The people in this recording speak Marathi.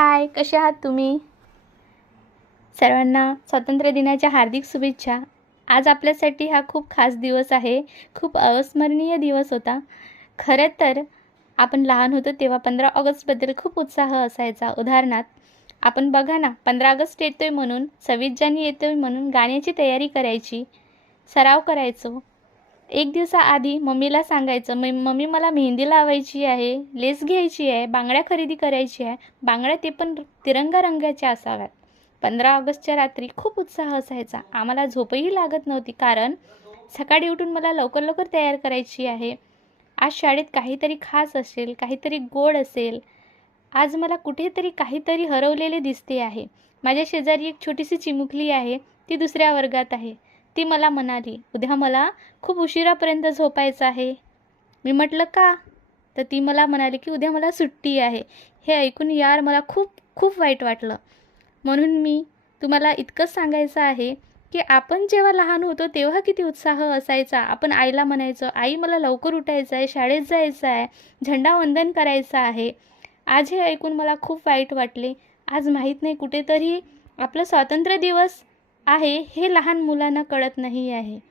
हाय, कसे आहात तुम्ही? सर्वांना स्वातंत्र्य दिनाच्या हार्दिक शुभेच्छा. आज आपल्यासाठी हा खूप खास दिवस आहे. खूप अविस्मरणीय दिवस होता. खरं तर आपण लहान होतो तेव्हा 15 ऑगस्टबद्दल खूप उत्साह असायचा. उदाहरणार्थ, आपण बघा ना, 15 ऑगस्ट येतोय म्हणून, 26 जानेवारी येतोय म्हणून गाण्याची तयारी करायची, सराव करायचो. एक दिवसाआधी मम्मीला सांगायचं, मम्मी मला मेहंदी लावायची आहे, लेस घ्यायची आहे, बांगड्या खरेदी करायची आहे. बांगड्या ते पण तिरंगा रंगाच्या असाव्यात. 15 ऑगस्टच्या रात्री खूप उत्साह असायचा. आम्हाला झोपही लागत नव्हती, कारण सकाळी उठून मला लवकर लवकर तयार करायची आहे. आज शाळेत काहीतरी खास असेल, काहीतरी गोड असेल. आज मला कुठेतरी काहीतरी हरवलेले दिसते आहे. माझ्या शेजारी एक छोटीशी चिमुकली आहे, ती दुसऱ्या वर्गात आहे. ती मला म्हणाली, उद्या मला खूप उशिरापर्यंत झोपायचं आहे. मी म्हटलं का? तर ती मला म्हणाली की उद्या मला सुट्टी आहे. हे ऐकून यार मला खूप खूप वाईट वाटलं. म्हणून मी तुम्हाला इतकंच सांगायचं आहे की आपण जेव्हा लहान होतो तेव्हा किती उत्साह असायचा. आपण आईला म्हणायचो, आई मला लवकर उठायचं आहे, शाळेत जायचं आहे, झेंडावंदन करायचं आहे. आज हे ऐकून मला खूप वाईट वाटले. आज माहीत नाही कुठेतरी आपला स्वातंत्र्य दिवस आहे हे लहान मुलांना कळत नाही आहे.